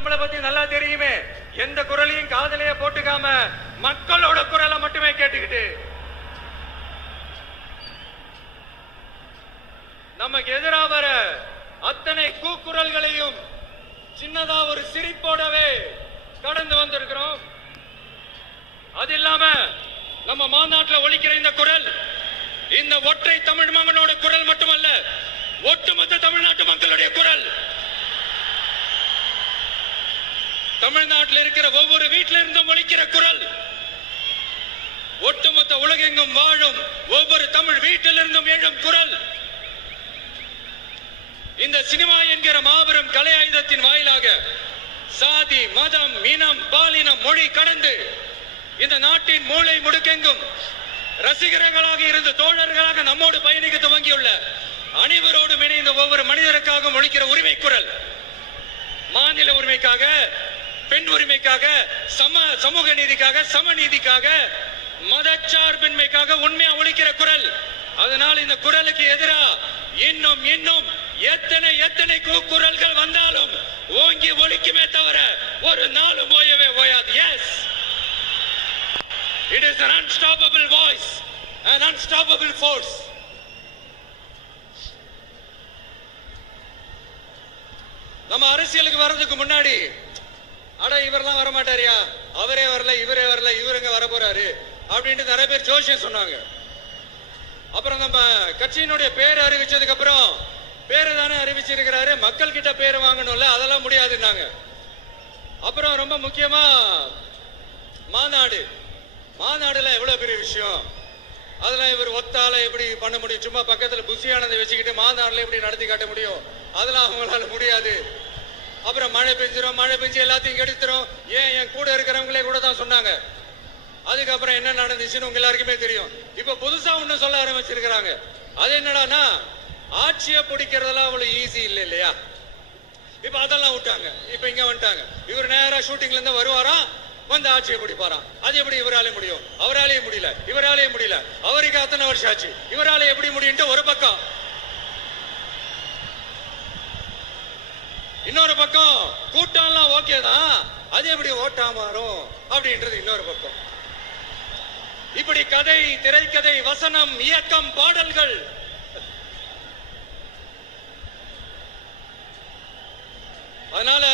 நம்மளை பத்தி நல்லா தெரியுமே. எந்த குரலையும் காதலையே போட்டுக்காம மக்களோட குரலை மட்டுமே கேட்டுக்கிட்டு நமக்கு எதிராக வர அத்தனை கூக்குரல்களையும் சின்னதா ஒரு சிரிப்போடவே கடந்து வந்திருக்கிறோம். அது இல்லாம நம்ம மாநாட்டில் ஒலிக்கிற இந்த குரல் இந்த ஒற்றை தமிழ் மகனோட குரல் மட்டுமல்ல, ஒட்டுமொத்த தமிழ்நாட்டு மக்களுடைய குரல். தமிழ்நாட்டில் இருக்கிற ஒவ்வொரு வீட்டில இருந்தும் ஒலிக்கிற குரல், ஒட்டுமொத்த உலகெங்கும் வாழும் ஒவ்வொரு தமிழ் வீட்டிலிருந்தும் எழும் குரல். இந்த சினிமா என்கிற மாபெரும் கலை ஆயுதத்தின் வாயிலாக சாதி, மதம், இனம், பாலினம், மொழி கடந்து இந்த நாட்டின் மூளை முடுக்கெங்கும் ரசிகர்களாக இருந்து தோழர்களாக நம்மோடு பயணிக்க துவங்கியுள்ள அனைவரோடும் இணைந்த ஒவ்வொரு மனிதருக்காக ஒலிக்கிற உரிமை குரல். மாநில உரிமைக்காக, பெண் உரிமைக்காக, சமூக நீதிக்காக, சமநீதிக்காக, மதச்சார்பின்மைக்காக உண்மையா ஒலிக்கிற குரல். அதனால் இந்த குரலுக்கு எதிரா இன்னும் இன்னும் எத்தனை எத்தனை குரல்கள் வந்தாலும் ஓங்கி ஒலிக்குமே தவிர ஒரு நாளும் ஓயவே ஓயாது. Yes, it is an unstoppable voice, an unstoppable force. நம்ம அரசியலுக்கு வர்றதுக்கு முன்னாடி அட இவரெல்லாம் வர மாட்டாரியா, அவரே வரல, இவரே வரல, இவருங்க வர போறாரு அப்படின்ட்டு நிறைய பேர் ஜோசியம் சொன்னாங்க. அப்புறம் நம்ம கட்சியினுடைய பேர் அறிவிச்சதுக்கு அப்புறம் பேரு தானே அறிவிச்சிருக்கிறாரு, மக்கள் கிட்ட பேர் வாங்கணும்ல, அதெல்லாம் முடியாதுன்னாங்க. அப்புறம் ரொம்ப முக்கியமா மாநாடுல எவ்வளவு பெரிய விஷயம், அதெல்லாம் இவர் ஒத்தால எப்படி பண்ண முடியும், சும்மா பக்கத்துல புசியானதை வச்சுக்கிட்டு மாநாடுல எப்படி நடத்தி காட்ட முடியும், அதெல்லாம் அவங்களால முடியாது. அப்புறம் மழை பெஞ்சு எல்லாத்தையும் கெடுத்துரும், ஏன் என் கூட இருக்கிறவங்களே கூட தான் சொன்னாங்க. அதுக்கப்புறம் என்ன நடந்துச்சுன்னு உங்க எல்லாருக்குமே தெரியும். இப்ப புதுசா ஒண்ணு சொல்ல ஆரம்பிச்சிருக்கிறாங்க. அது என்னடானா, ஆட்சியை பிடிக்கிறதெல்லாம் அவ்வளவு ஈஸி இல்லை இல்லையா. இப்ப அதெல்லாம் விட்டாங்க, இப்ப இங்க வந்துட்டாங்க. இவர் நேரா ஷூட்டிங்ல இருந்து வருவாராம், வந்து ஆட்சியை பிடிப்பாராம். அது எப்படி இவராலே முடியும், அவராலேயே முடியல, இவராலேயே முடியல, அவருக்கு அத்தனை வருஷம் ஆச்சு, இவராலே எப்படி முடியும் ஒரு பக்கம். இன்னொரு பக்கம் கூட்டம்லாம் ஓகே தான், அது எப்படி ஓட்டா மாறும் அப்படின்றது இன்னொரு பக்கம். இப்படி கதை, திரைக்கதை, வசனம், இயக்கம், பாடல்கள், அதனால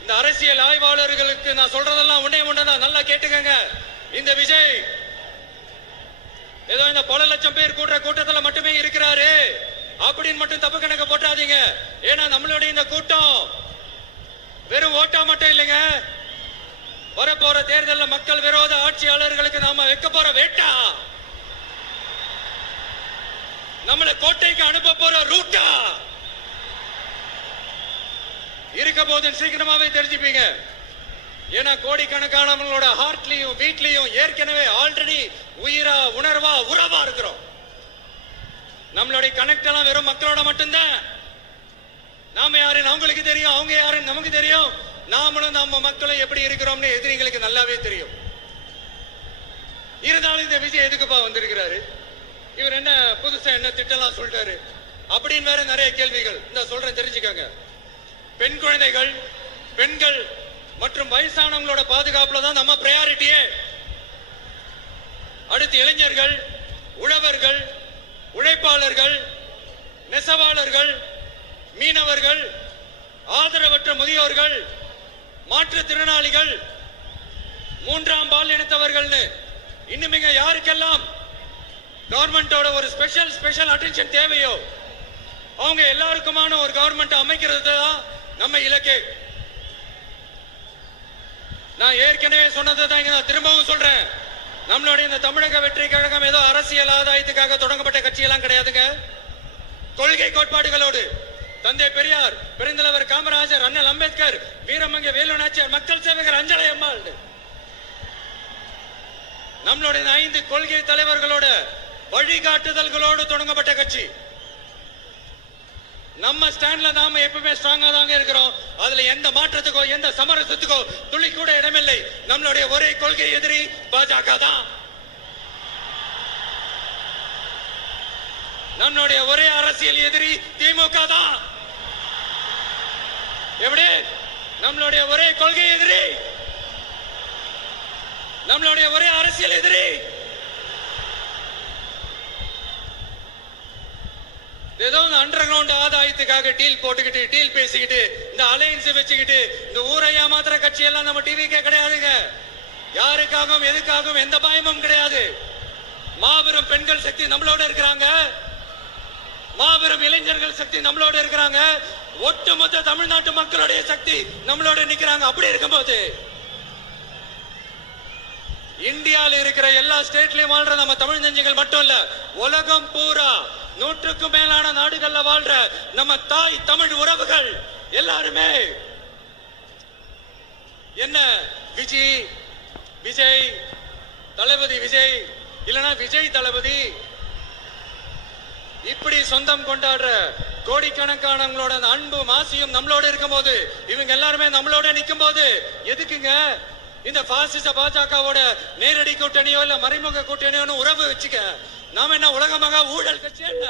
இந்த அரசியல் ஆய்வாளர்களுக்கு நான் சொல்றதெல்லாம் உடனே ஒண்ணுதான், நல்லா கேட்டுக்கங்க. இந்த விஜய் ஏதோ இந்த பல லட்சம் பேர் கூடுற கூட்டத்துல மட்டுமே இருக்கிறாரு அப்படின்னு மட்டும் தப்பு கணக்கு போட்டாதீங்க. ஏன்னா நம்மளுடைய இந்த கூட்டம் வெறும் ஓட்டா மட்டும் இல்லைங்க, வரப்போற தேர்தலில் மக்கள் விரோத ஆட்சியாளர்களுக்கு நாம வைக்க போற வேட்டா, நம்மளை கோட்டைக்கு அனுப்ப போற ரூட்டா இருக்க போது சீக்கிரமாவே தெரிஞ்சுப்பீங்க. ஏன்னா கோடிக்கணக்கானவங்களோட ஹார்ட்லயும் வீட்லயும் ஏற்கனவே ஆல்ரெடி உயிரா, உணர்வா, உறவா இருக்கிறோம். நம்மளுடைய கனெக்ட் எல்லாம் வெறும் மக்களோட மட்டும்தான். நாம யாருன்னு அவங்களுக்கு தெரியும், அவங்க யாருன்னு நமக்கு தெரியும். நாமளும் நம்ம மக்களும் எப்படி இருக்கிறோம்னு எதிரிகளுக்கு நல்லாவே தெரியும். இருந்தாலும் இந்த விஜய் எதுக்குப்பா வந்திருக்கிறாரு, இவர் என்ன புதுசா என்ன திட்டலாம் சொல்றாரு அப்படின்னு வேற நிறைய கேள்விகள். இந்த சொல்றேன் தெரிஞ்சுக்கங்க. பெண் குழந்தைகள், பெண்கள் மற்றும் வயசானவங்களோட பாதுகாப்புல தான் நம்ம பிரையாரிட்டியே. அடுத்து இளைஞர்கள், உழவர்கள், உழைப்பாளர்கள், நெசவாளர்கள், மீனவர்கள், ஆதரவற்ற முதியோர்கள், மாற்றுத்திறனாளிகள், மூன்றாம் பால் இனத்தவர்கள்னு இன்னும் யாருக்கெல்லாம் கவர்மெண்டோட ஒரு ஸ்பெஷல் அட்டென்ஷன் தேவையோ அவங்க எல்லாருக்குமான ஒரு கவர்மெண்ட் அமைக்கிறது தான் நம்ம இலக்கு. நான் ஏற்கனவே சொன்னதை தான் நான் திரும்பவும் சொல்றேன். நம்மளுடைய இந்த தமிழக வெற்றி கழகம் ஏதோ அரசியல் ஆதாயத்துக்காக தொடங்கப்பட்ட கட்சியெல்லாம் கிடையாதுங்க. கொள்கை கோட்பாடுகளோடு தந்தை பெரியார், பெருந்தலைவர் காமராஜர், அண்ணல் அம்பேத்கர், வீரமங்க வேலு நாச்சியார், மக்கள் சேவகர் அஞ்சலை அம்மாள், நம்மளுடைய 5 கொள்கை தலைவர்களோட வழிகாட்டுதல்களோடு தொடங்கப்பட்ட கட்சி. நம்ம ஸ்டாண்ட்ல நாம எப்பவுமே ஸ்ட்ராங்கா தாங்க இருக்கிறோம். அதுல எந்த மாற்றத்துக்கோ எந்த சமரசத்துக்கோ துளி கூட இடமில்லை. நம்மளுடைய ஒரே கொள்கை எதிரி பாஜக தான். நம்மளுடைய ஒரே அரசியல் எதிரி திமுக தான். எப்படி நம்மளுடைய ஒரே கொள்கை எதிரி, நம்மளுடைய ஒரே அரசியல் எதிரி. ஏதோ அண்டர் கிரவுண்ட் ஆதாயத்துக்காக டீல் போட்டுக்கிட்டு டீல் பேசிக்கிட்டு இந்த அலையன்ஸ் வச்சுக்கிட்டு இந்த ஊரை ஏமாத்துற கட்சி எல்லாம் நம்ம டிவிக்கே கிடையாதுங்க. யாருக்காகவும் எதுக்காகவும் எந்த பயமும் கிடையாது. மாபெரும் பெண்கள் சக்தி நம்மளோட இருக்கிறாங்க, மாபெரும் இளைஞர்கள் சக்தி நம்மளோட இருக்கிறாங்க, ஒட்டுமொத்த தமிழ்நாட்டு மக்களுடைய சக்தி நம்மளோட நிக்கிறாங்க. அப்படி இருக்கும்போது இந்தியாவில் இருக்கிற எல்லா ஸ்டேட்லயும் வாழ்ற நம்ம தமிழ் நெஞ்சங்கள் மட்டும் இல்ல, உலகம் பூரா 100க்கும் மேலான நாடுகள்ல வாழ்ற நம்ம தாய் தமிழ் உறவுகள் எல்லாருமே என்ன விஜய் தளபதி விஜய் இல்லனா விஜய் தளபதி இப்படி சொந்தம் கொண்டாடுற கோடிக்கணக்கானவங்களோட அன்பு மாசியும் நம்மளோட இருக்கும் போது, இவங்க எல்லாருமே நம்மளோட நிக்கும் போது எதுக்குங்க இந்த பாசிச பாஜகவோட நேரடி கூட்டணியோ இல்ல மறைமுக கூட்டணியோ உறவு வச்சுக்க? நாம என்ன உலகமாக ஊழல் கட்சி என்ன?